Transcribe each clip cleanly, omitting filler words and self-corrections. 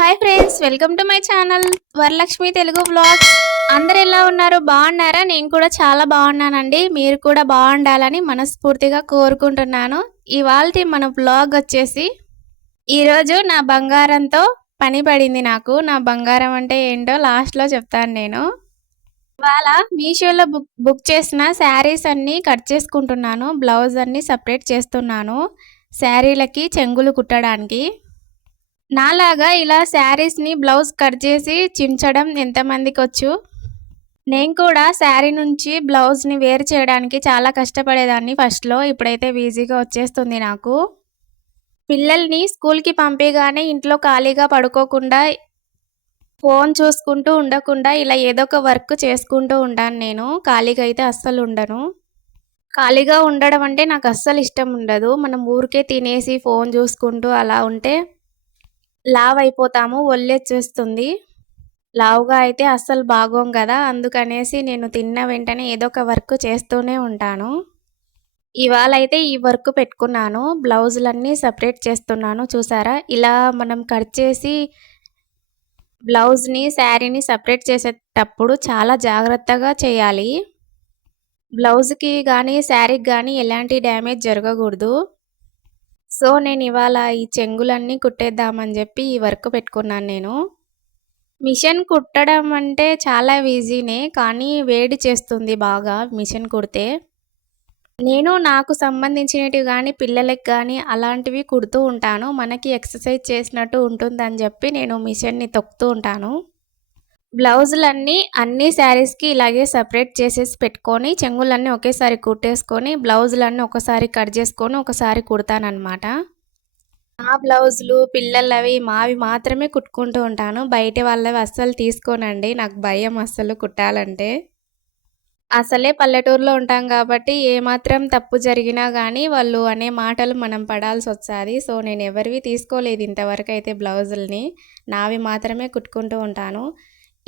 Hi friends, welcome to my channel Varalakshmi Telugu vlogs. అందరు ఎలా ఉన్నారు? బాగున్నారా? నేను కూడా చాలా బాగున్నానండి. మీరు కూడా బాగుండాలని మనస్ఫూర్తిగా కోరుకుంటున్నాను. ఇవాల్టి మన వ్లాగ్ వచ్చేసి ఈరోజు నా బంగారంతో పని పడింది నాకు. నా బంగారం అంటే ఏంటో లాస్ట్లో చెప్తాను నేను. ఇవాళ మీషోలో బుక్ చేసిన శారీస్ అన్నీ కట్ చేసుకుంటున్నాను. బ్లౌజ్ అన్నీ సపరేట్ చేస్తున్నాను శారీలకి చెంగులు కుట్టడానికి. నాలాగా ఇలా శారీస్ని బ్లౌజ్ కట్ చేసి చించడం ఎంతమందికి వచ్చు? నేను కూడా శారీ నుంచి బ్లౌజ్ని వేరు చేయడానికి చాలా కష్టపడేదాన్ని ఫస్ట్లో. ఇప్పుడైతే ఈజీగా వచ్చేస్తుంది నాకు. పిల్లల్ని స్కూల్కి పంపేగానే ఇంట్లో ఖాళీగా పడుకోకుండా ఫోన్ చూసుకుంటూ ఉండకుండా ఇలా ఏదో ఒక వర్క్ చేసుకుంటూ ఉంటాను నేను. ఖాళీగా అయితే అస్సలు ఉండను. ఖాళీగా ఉండడం అంటే నాకు అస్సలు ఇష్టం ఉండదు. మనం ఊరికే తినేసి ఫోన్ చూసుకుంటూ అలా ఉంటే లావ్ అయిపోతాము, ఒళ్ళొచ్చేస్తుంది. లావుగా అయితే అస్సలు బాగోం కదా, అందుకనేసి నేను తిన్న వెంటనే ఏదో ఒక వర్క్ చేస్తూనే ఉంటాను. ఇవాళ అయితే ఈ వర్క్ పెట్టుకున్నాను. బ్లౌజులన్నీ సపరేట్ చేస్తున్నాను. చూసారా, ఇలా మనం కట్ చేసి బ్లౌజ్ని శారీని సపరేట్ చేసేటప్పుడు చాలా జాగ్రత్తగా చేయాలి. బ్లౌజ్కి కానీ శారీకి కానీ ఎలాంటి డ్యామేజ్ జరగకూడదు. సో నేను ఇవాళ ఈ చెంగులన్నీ కుట్టేద్దామని చెప్పి ఈ వర్క్ పెట్టుకున్నాను నేను. మిషన్ కుట్టడం అంటే చాలా ఈజీనే, కానీ వేడి చేస్తుంది బాగా మిషన్ కుడితే. నేను నాకు సంబంధించినవి కానీ పిల్లలకి కానీ అలాంటివి కుడుతూ ఉంటాను. మనకి ఎక్సర్సైజ్ చేసినట్టు ఉంటుందని చెప్పి నేను మిషన్ని తొక్కుతూ ఉంటాను. బ్లౌజులన్నీ అన్ని శారీస్కి ఇలాగే సపరేట్ చేసేసి పెట్టుకొని చెంగులన్నీ ఒకేసారి కుట్టేసుకొని బ్లౌజులన్నీ ఒకసారి కట్ చేసుకొని ఒకసారి కుడతానన్నమాట. నా బ్లౌజులు పిల్లలవి మావి మాత్రమే కుట్టుకుంటూ ఉంటాను. బయట వాళ్ళవి అస్సలు తీసుకోనండి. నాకు భయం అస్సలు కుట్టాలంటే. అసలే పల్లెటూరులో ఉంటాం కాబట్టి ఏమాత్రం తప్పు జరిగినా కానీ వాళ్ళు అనే మాటలు మనం పడాల్సి వస్తుంది. సో నేను ఎవరివి తీసుకోలేదు ఇంతవరకు అయితే బ్లౌజుల్ని. నావి మాత్రమే కుట్టుకుంటూ ఉంటాను.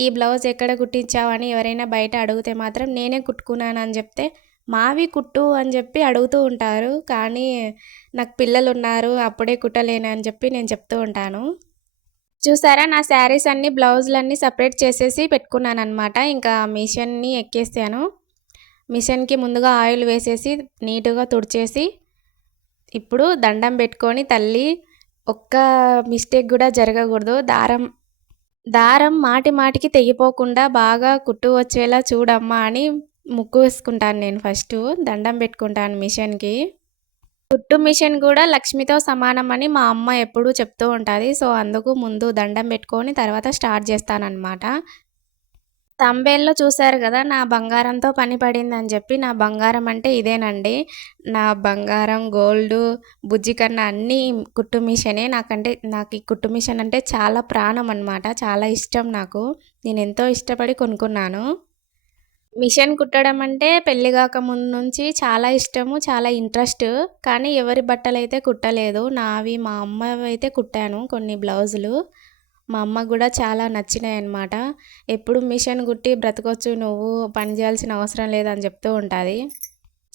ఈ బ్లౌజ్ ఎక్కడ కుట్టించావని ఎవరైనా బయట అడిగితే మాత్రం నేనే కుట్టుకున్నానని చెప్తే మావి కుట్టు అని చెప్పి అడుగుతూ ఉంటారు. కానీ నాకు పిల్లలు ఉన్నారు, అప్పుడే కుట్టలేనని చెప్పి నేను చెప్తూ ఉంటాను. చూసారా, నా శారీస్ అన్నీ బ్లౌజులన్నీ సపరేట్ చేసేసి పెట్టుకున్నానమాట. ఇంకా మిషన్ని ఎక్కేసాను. మిషన్కి ముందుగా ఆయిల్ వేసేసి నీట్గా తుడిచేసి ఇప్పుడు దండం పెట్టుకొని, తల్లి ఒక్క మిస్టేక్ కూడా జరగకూడదు, దారం మాటి మాటికి తెగిపోకుండా బాగా కుట్టు వచ్చేలా చూడమ్మా అని ముగ్గు వేసుకుంటాను. నేను ఫస్ట్ దండం పెట్టుకుంటాను మిషన్కి. కుట్టు మిషన్ కూడా లక్ష్మితో సమానం అని మా అమ్మ ఎప్పుడూ చెప్తూ ఉంటుంది. సో అందుకు ముందు దండం పెట్టుకొని తర్వాత స్టార్ట్ చేస్తానన్నమాట. తంబేల్లో చూశారు కదా, నా బంగారంతో పని పడిందని చెప్పి. నా బంగారం అంటే ఇదేనండి. నా బంగారం, గోల్డ్, బుజ్జి కన్నా అన్నీ కుట్టు మిషనే. నాకు ఈ కుట్టు మిషన్ అంటే చాలా ప్రాణం అన్నమాట. చాలా ఇష్టం నాకు. నేను ఎంతో ఇష్టపడి కొనుక్కున్నాను. మిషన్ కుట్టడం అంటే పెళ్లి కాక ముందు నుంచి చాలా ఇష్టము, చాలా ఇంట్రెస్ట్. కానీ ఎవరి బట్టలైతే కుట్టలేదు. నావి మా అమ్మవి అయితే కుట్టాను కొన్ని బ్లౌజులు. మా అమ్మకు కూడా చాలా నచ్చినాయి అన్నమాట. ఎప్పుడు మిషన్ కుట్టి బ్రతకొచ్చు, నువ్వు పని చేయాల్సిన అవసరం లేదని చెప్తూ ఉంటుంది.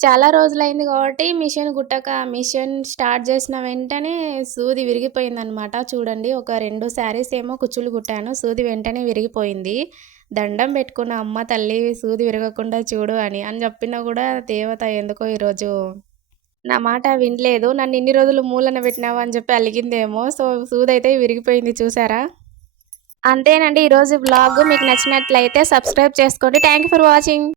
చాలా రోజులైంది కాబట్టి మిషన్ కుట్టక. మిషన్ స్టార్ట్ చేసిన వెంటనే సూది విరిగిపోయిందనమాట. చూడండి, ఒక 2 శారీస్ ఏమో కుచ్చులు కుట్టాను, సూది వెంటనే విరిగిపోయింది. దండం పెట్టుకున్న, అమ్మ తల్లి సూది విరగకుండా చూడు అని చెప్పినా కూడా దేవత ఎందుకో ఈరోజు నా మాట వినలేదు. నన్ను ఇన్ని రోజులు మూలన పెట్టినావు అని చెప్పి అలిగిందేమో. సో సూది అయితే విరిగిపోయింది, చూసారా. అంతేనండి ఈరోజు వ్లాగ్. మీకు నచ్చినట్లయితే సబ్స్క్రైబ్ చేసుకోండి. Thank you for watching.